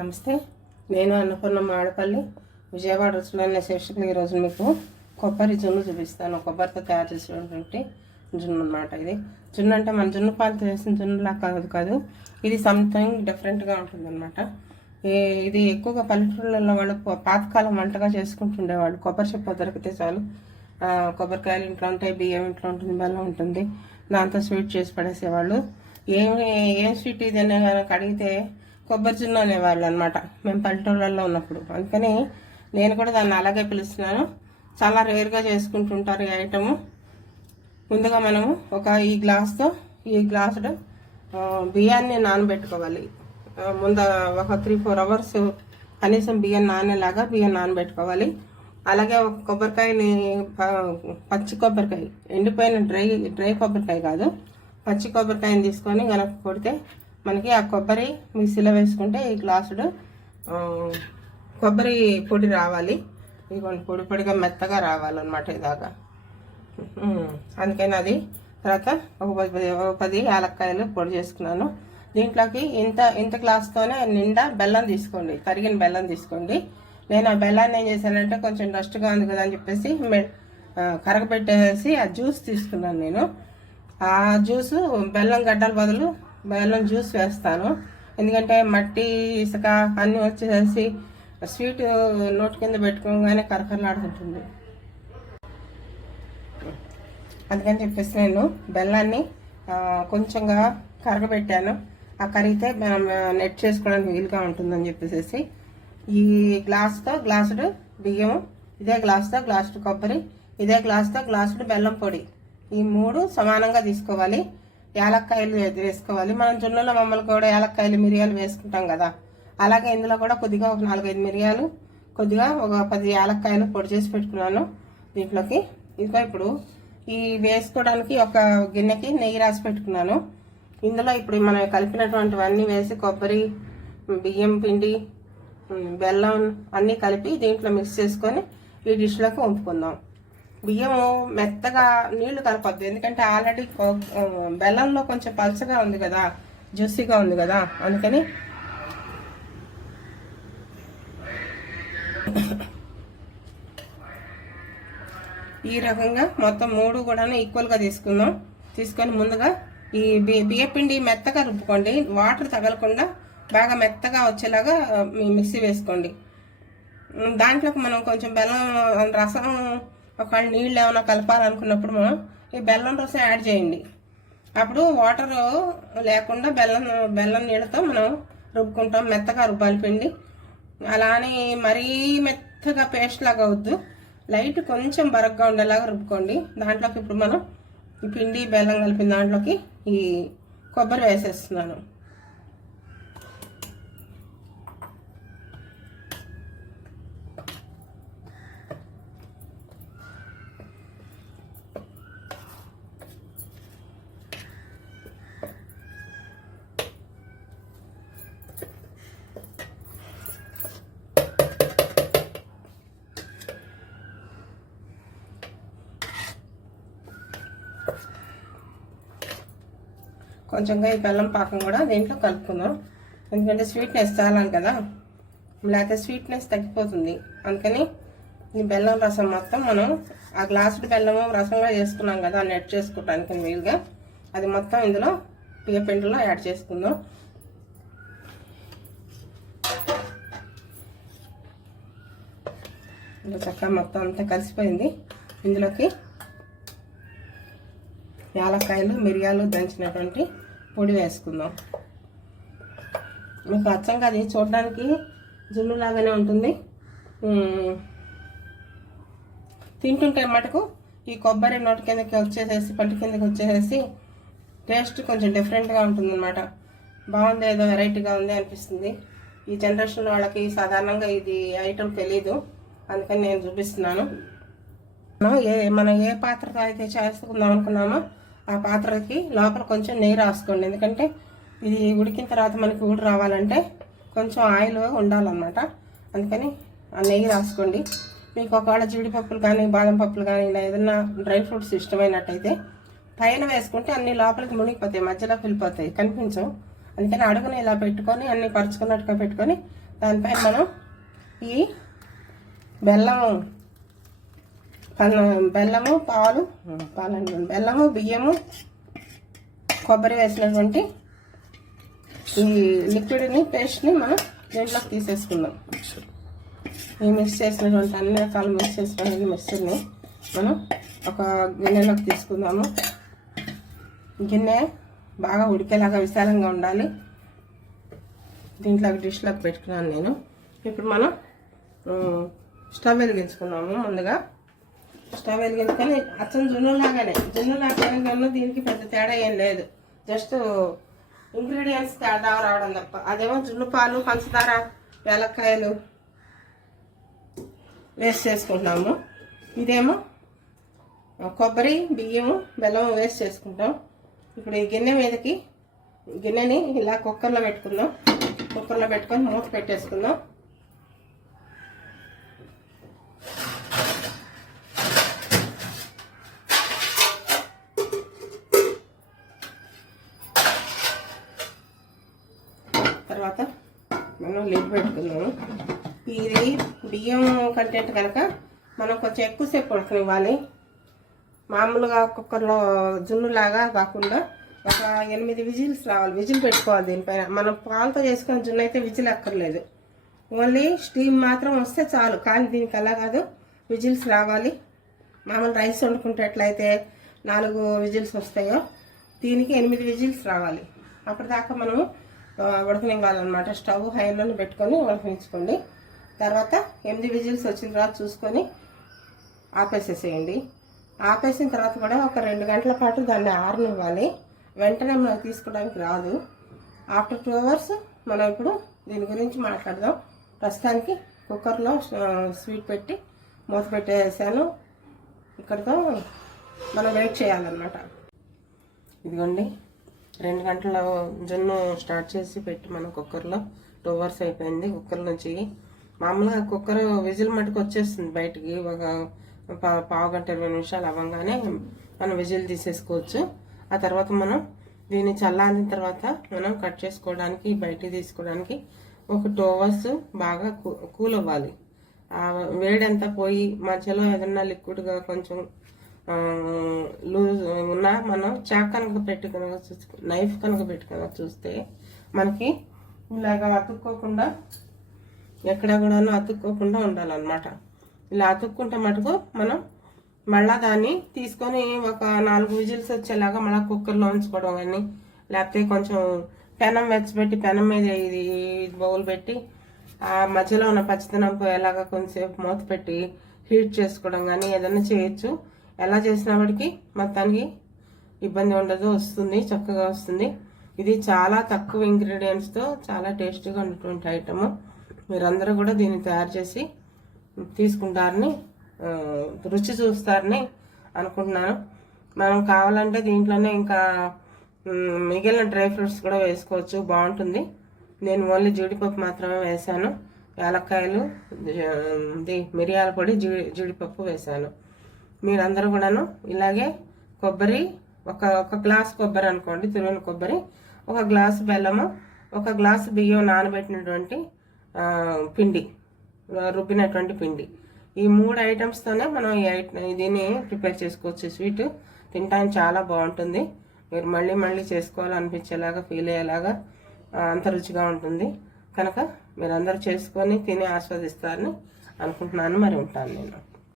నమస్తే. నేను అన్నపూర్ణ మాడపల్లి విజయవాడ రుచులన్న శీర్షికలు ఈరోజు మీకు కొబ్బరి జున్ను చూపిస్తాను. కొబ్బరితో తయారు చేసినటువంటి జున్ను అన్నమాట ఇది. జున్ను అంటే మన జున్ను పాలతో చేసిన జున్నులా కాదు కాదు ఇది సంథింగ్ డిఫరెంట్గా ఉంటుందన్నమాట. ఇది ఎక్కువగా పల్లెటూళ్ళల్లో వాళ్ళు పాతకాలం వంటగా చేసుకుంటుండేవాళ్ళు. కొబ్బరి చెప్ప దొరికితే చాలు. కొబ్బరికాయలు ఇంట్లో ఉంటాయి బియ్యం ఇంట్లో ఉంటుంది బలం ఉంటుంది. దాంతో స్వీట్ చేసి పడేసేవాళ్ళు. ఏమి ఏం స్వీట్ ఇది కనుక అడిగితే కొబ్బరి జున్ను అనేవాళ్ళు అనమాట మేము పల్లెటూళ్ళల్లో ఉన్నప్పుడు. అందుకని నేను కూడా దాన్ని అలాగే పిలుస్తున్నాను. చాలా రేర్గా చేసుకుంటుంటారు ఈ ఐటము. ముందుగా మనము ఒక ఈ గ్లాస్తో ఈ గ్లాసుడు బియ్యాన్ని నానబెట్టుకోవాలి. ముంద ఒక త్రీ ఫోర్ అవర్స్ కనీసం బియ్యం నానేలాగా బియ్యం నానబెట్టుకోవాలి. అలాగే ఒక కొబ్బరికాయని ప- పచ్చి కొబ్బరికాయ ఎండిపోయిన డ్రై డ్రై కొబ్బరికాయ కాదు. పచ్చి కొబ్బరికాయని తీసుకొని గనక కొడితే మనకి ఆ కొబ్బరి మిక్సీలో వేసుకుంటే ఈ గ్లాసుడు కొబ్బరి పొడి రావాలి. ఇదిగోండి పొడి పొడిగా మెత్తగా రావాలన్నమాట ఇదాకా. అందుకని అది తర్వాత ఒక పది ఒక పది యాలక్కాయలు పొడి చేసుకున్నాను. దీంట్లోకి ఇంత ఇంత గ్లాస్తోనే నిండా బెల్లం తీసుకోండి. తరిగిన బెల్లం తీసుకోండి. నేను ఆ బెల్లాన్ని ఏం చేశానంటే కొంచెం డస్ట్గా ఉంది కదా అని చెప్పేసి మె- ఆ, కరగబెట్టేసి ఆ జ్యూస్ తీసుకున్నాను నేను. ఆ జ్యూస్ బెల్లం గడ్డల బదులు బెల్లం జ్యూస్ వేస్తాను. ఎందుకంటే మట్టి ఇసుక అన్నీ వచ్చేసేసి స్వీట్ నోటి కింద పెట్టుకోగానే కరకరలాడుతుంటుంది. అందుకని చెప్పేసి నేను బెల్లాన్ని కొంచెంగా కరగబెట్టాను. ఆ కరిగితే మనం నెట్ చేసుకోవడానికి వీలుగా ఉంటుందని చెప్పేసి ఈ గ్లాస్తో గ్లాసుడు బియ్యం ఇదే గ్లాస్తో గ్లాసుడు కొబ్బరి ఇదే గ్లాస్తో గ్లాసుడు బెల్లం పొడి. ఈ మూడు సమానంగా తీసుకోవాలి. యాలక్కాయలు వేసుకోవాలి మనం జున్నుల మమ్మల్ని కూడా యాలక్కాయలు మిరియాలు వేసుకుంటాం కదా. అలాగే ఇందులో కూడా కొద్దిగా ఒక నాలుగైదు మిరియాలు కొద్దిగా ఒక పది యాలక్కాయలు పొడి చేసి పెట్టుకున్నాను దీంట్లోకి. ఇంకా ఇప్పుడు ఈ వేసుకోవడానికి ఒక గిన్నెకి నెయ్యి రాసి పెట్టుకున్నాను. ఇందులో ఇప్పుడు మనం కలిపినటువంటివన్నీ వేసి కొబ్బరి బియ్యం పిండి బెల్లం అన్నీ కలిపి దీంట్లో మిక్స్ చేసుకొని ఈ డిష్లోకి వంపుకుందాం. బియ్యము మెత్తగా నీళ్ళు కలపద్దు. ఎందుకంటే ఆల్రెడీ బెల్లంలో కొంచెం పలుచగా ఉంది కదా జ్యూసీగా ఉంది కదా అందుకని ఈ రకంగా మొత్తం మూడు కూడా ఈక్వల్గా తీసుకుందాం. తీసుకొని ముందుగా ఈ బి- బియ్యపిండి మెత్తగా రుబ్బుకోండి. వాటర్ తగలకుండా బాగా మెత్తగా వచ్చేలాగా మీ మిక్సీ వేసుకోండి. దాంట్లోకి మనం కొంచెం బెల్లం రసం ఒకవేళ నీళ్ళు ఏమైనా కలపాలనుకున్నప్పుడు మనం ఈ బెల్లం రసం యాడ్ చేయండి. అప్పుడు వాటర్ లేకుండా బెల్లం బెల్లం నీళ్ళతో మనం రుబ్బుకుంటాం. మెత్తగా రుబ్బాలి పిండి. అలా అని మరీ మెత్తగా పేస్ట్ లాగా అవద్దు లైట్ కొంచెం బరగ్గా ఉండేలాగా రుబ్బుకోండి. దాంట్లోకి ఇప్పుడు మనం ఈ పిండి బెల్లం కలిపిన దాంట్లోకి ఈ కొబ్బరి వేసేస్తున్నాను. కొంచెంగా ఈ బెల్లం పాకం కూడా దీంట్లో కలుపుకుందాం. ఎందుకంటే స్వీట్నెస్ చాలా కదా. లేకపోతే స్వీట్నెస్ తగ్గిపోతుంది. అందుకని ఈ బెల్లం రసం మొత్తం మనం ఆ గ్లాసుడు బెల్లము రసంగా చేసుకున్నాం కదా నెట్ చేసుకోవటానికి వీలుగా. అది మొత్తం ఇందులో పియ్యపిండిలో యాడ్ చేసుకుందాం. ఇలా చక్కగా మొత్తం అంతా కలిసిపోయింది. ఇందులోకి యాలక్కాయలు మిరియాలు దంచినటువంటి పొడి వేసుకుందాం. మీకు అచ్చంగా అది చూడడానికి జున్ను లాగానే ఉంటుంది. తింటుంటే మటుకు ఈ కొబ్బరి నోటి కిందకి వచ్చేసేసి పంట కిందకి వచ్చేసేసి టేస్ట్ కొంచెం డిఫరెంట్గా ఉంటుంది అనమాట బాగుంది ఏదో వెరైటీగా ఉంది అనిపిస్తుంది. ఈ జనరేషన్ వాళ్ళకి సాధారణంగా ఇది ఐటెం తెలీదు. అందుకని నేను చూపిస్తున్నాను. ఏ మనం ఏ పాత్రతో అయితే చేసుకుందాం అనుకున్నామో ఆ పాత్రకి లోపల కొంచెం నెయ్యి రాసుకోండి. ఎందుకంటే ఇది ఉడికిన తర్వాత మనకి ఊడి రావాలంటే కొంచెం ఆయిల్ ఉండాలన్నమాట. అందుకని ఆ నెయ్యి రాసుకోండి. మీకు ఒకవేళ జీడిపప్పులు కానీ బాదం పప్పులు కానీ ఇలా ఏదైనా డ్రై ఫ్రూట్స్ ఇష్టమైనట్టయితే పైన వేసుకుంటే అన్ని లోపలికి మునిగిపోతాయి మధ్యలో వెళ్ళిపోతాయి కనిపించవు. అందుకని అడుగుని ఇలా పెట్టుకొని అన్ని పరుచుకున్నట్టుగా పెట్టుకొని దానిపైన మనం ఈ బెల్లం పన్ను బెల్లము పాలు పాలు బెల్లము బియ్యము కొబ్బరి వేసినటువంటి ఈ లిక్విడ్ని పేస్ట్ని మనం దీంట్లోకి తీసేసుకుందాం. ఈ మిక్స్ చేసినటువంటి అన్ని రకాల మిక్స్ చేసినటువంటి మిక్సర్ని మనం ఒక గిన్నెలోకి తీసుకుందాము. గిన్నె బాగా ఉడికేలాగా విశాలంగా ఉండాలి. దీంట్లోకి డిష్లోకి పెట్టుకున్నాను నేను. ఇప్పుడు మనం స్టవ్ వెలిగించుకున్నాము ముందుగా. స్టవ్ వెలిగించుకొని అచ్చం జున్నులాగానే. జున్నులాగానే దీనికి పెద్ద తేడా ఏం లేదు. జస్ట్ ఇంగ్రీడియంట్స్ తేడా రావడం తప్ప. అదేమో జున్ను పాలు పంచదార వెలక్కాయలు వేస్ట్ చేసుకుంటాము ఇదేమో కొబ్బరి బియ్యము బెల్లం వేస్ట్ చేసుకుంటాం. ఇప్పుడు ఈ గిన్నె మీదకి గిన్నెని ఇలా కుక్కర్లో పెట్టుకుందాం. కుక్కర్లో పెట్టుకొని మూత పెట్టేసుకుందాం తర్వాత మనం లిడ్ పెట్టుకున్నాము. ఇది బియ్యం కంటెంట్ కనుక మనం కొంచెం ఎక్కువసేపు ఉడకనివ్వాలి. మామూలుగా కుక్కర్లో జున్నులాగా కాకుండా ఒక ఎనిమిది విజిల్స్ రావాలి. విజిల్ పెట్టుకోవాలి దీనిపైన. మనం పాలతో చేసుకున్న జున్ను అయితే విజిల్ అక్కర్లేదు. ఓన్లీ స్టీమ్ మాత్రం వస్తే చాలు. కానీ దీనికి అలా కాదు. విజిల్స్ రావాలి. మామూలు రైస్ వండుకుంటేట్లయితే నాలుగు విజిల్స్ వస్తాయో దీనికి ఎనిమిది విజిల్స్ రావాలి. అప్పటిదాకా మనము ఉడకనివ్వాలన్నమాట స్టవ్ హైలోనే పెట్టుకొని ఉడకనించుకోండి తర్వాత ఎనిమిది విజిల్స్ వచ్చిన తర్వాత చూసుకొని ఆపేసేసేయండి. ఆపేసిన తర్వాత కూడా ఒక రెండు గంటల పాటు దాన్ని ఆరనివ్వాలి. వెంటనే మనం తీసుకోవడానికి రాదు. ఆఫ్టర్ టూ అవర్స్ మనం ఇప్పుడు దీని గురించి మాట్లాడదాం. ప్రస్తుతానికి కుక్కర్లో స్వీట్ పెట్టి మూత పెట్టేసాను. ఇక్కడితో మనం వెయిట్ చేయాలన్నమాట. ఇదిగోండి. రెండు గంటల జున్ను స్టార్ట్ చేసి పెట్టి మనం కుక్కర్లో. టూ అవర్స్ అయిపోయింది కుక్కర్ నుంచి. మామూలుగా కుక్కర్ విజిల్ మటుకు వచ్చేస్తుంది బయటికి. ఒక పా- పావు గంట ఇరవై నిమిషాలు అవ్వగానే మనం విజిల్ తీసేసుకోవచ్చు. ఆ తర్వాత మనం దీన్ని చల్లారిన తర్వాత మనం కట్ చేసుకోవడానికి బయటికి తీసుకోవడానికి ఒక టూ అవర్స్ బాగా కూ- కూల్ అవ్వాలి. వేడంతా పోయి మధ్యలో ఏదన్నా లిక్విడ్గా కొంచెం లూజ్ ఉన్నా మనం చాక్ కనుక పెట్టి కనుక చూసుకు నైఫ్ కనుక పెట్టి కనుక చూస్తే మనకి ఇలాగా అతుక్కోకుండా ఎక్కడ కూడాను అతుక్కోకుండా ఉండాలన్నమాట. ఇలా అతుక్కుంటే మటుకు మనం మళ్ళా దాన్ని తీసుకొని ఒక నాలుగు విజిల్స్ వచ్చేలాగా మళ్ళీ కుక్కర్లో ఉంచుకోవడం కానీ లేకపోతే కొంచెం పెనం వెచ్చబెట్టి పెనం మీద ఇది బౌల్ పెట్టి ఆ మధ్యలో ఉన్న పచ్చితనం పోయేలాగా కొంచెంసేపు మూత పెట్టి హీట్ చేసుకోవడం కానీ ఏదైనా చేయొచ్చు. ఎలా చేసినప్పటికీ మొత్తానికి ఇబ్బంది ఉండదు వస్తుంది చక్కగా వస్తుంది. ఇది చాలా తక్కువ ఇంగ్రీడియంట్స్తో చాలా టేస్టీగా ఉన్నటువంటి ఐటము మీరందరూ కూడా దీన్ని తయారు చేసి తీసుకుంటారని రుచి చూస్తారని అనుకుంటున్నాను. మనం కావాలంటే దీంట్లోనే ఇంకా మిగిలిన డ్రై ఫ్రూట్స్ కూడా వేసుకోవచ్చు. బాగుంటుంది. నేను ఓన్లీ జీడిపప్పు మాత్రమే వేశాను. యాలక్కాయలు ఇది మిరియాల పొడి జీడి జీడిపప్పు వేశాను. మీరందరూ కూడాను ఇలాగే కొబ్బరి ఒక ఒక గ్లాస్ కొబ్బరి అనుకోండి తురిమిన కొబ్బరి ఒక గ్లాస్ బెల్లము ఒక గ్లాస్ బియ్యం నానబెట్టినటువంటి పిండి రుబ్బినటువంటి పిండి. ఈ మూడు ఐటమ్స్తోనే మనం ఈ ఐట దీన్ని ప్రిపేర్ చేసుకోవచ్చు. స్వీట్ తినడానికి చాలా బాగుంటుంది. మీరు మళ్ళీ మళ్ళీ చేసుకోవాలనిపించేలాగా ఫీల్ అయ్యేలాగా అంత రుచిగా ఉంటుంది. కనుక మీరందరూ చేసుకొని తిని ఆస్వాదిస్తారని అనుకుంటున్నాను. మరి ఉంటాను నేను.